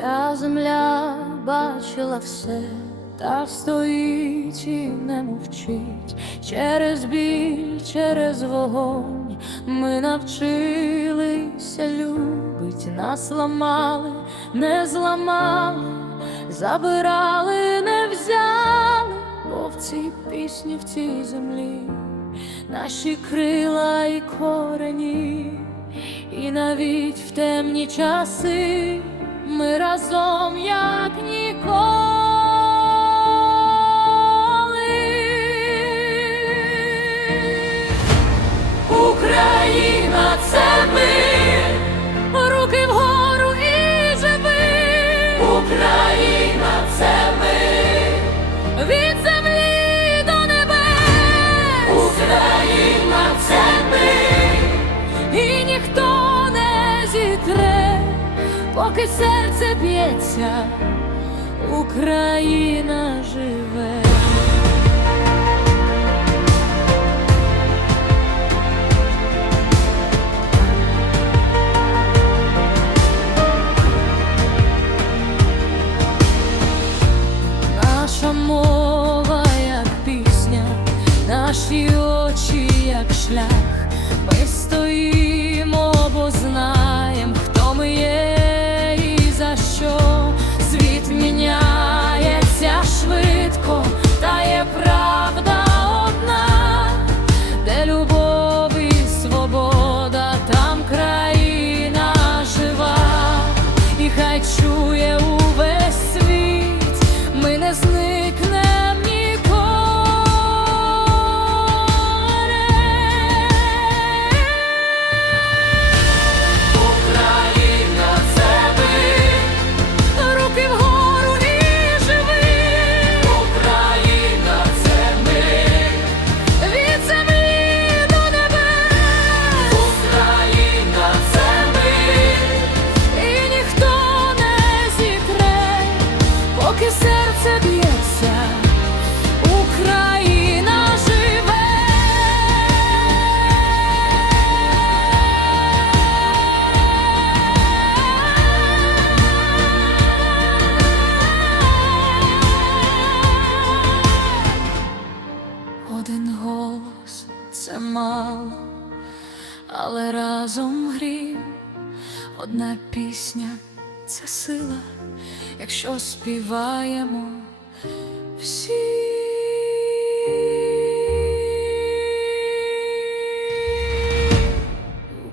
Ця земля бачила все, та стоїть і не мовчить. Через біль, через вогонь ми навчилися любить, нас ламали, не зламали, забирали, не взяли, бо в цій пісні, в цій землі наші крила і корені, і навіть в темні часи ми разом як ніколи. Поки серце б'ється, Україна живе. Наша мова як пісня, наші очі як шлях. Ми стоїмо, Один голос це мало, але разом грім, одна пісня це сила, якщо співаємо всі.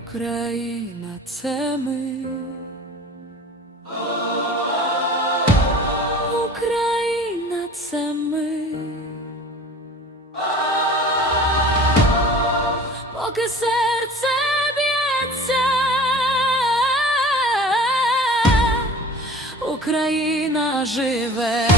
Україна це ми. Поки Україна живе.